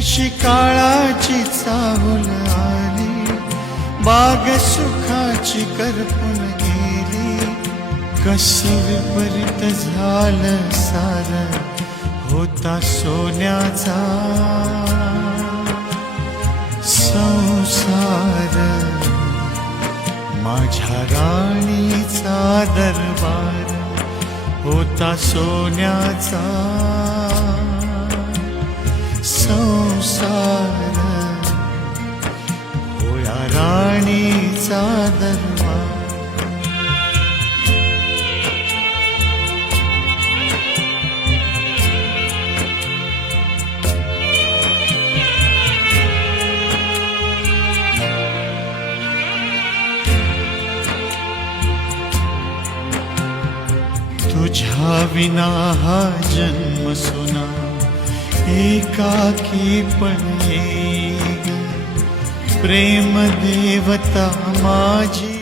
अशी काळाची चाहुल आली, बाग सुखाची करपून गेली. कसं विपरीत झालं सारं, होता सोन्याचा संसार. माझ्या राणीचा दरबार होता सोन्याचा संसार. होया राणीचा दरबार. तुझ्या विना हा जन्म सुना, एकाकी पण येईल. प्रेम देवता माझी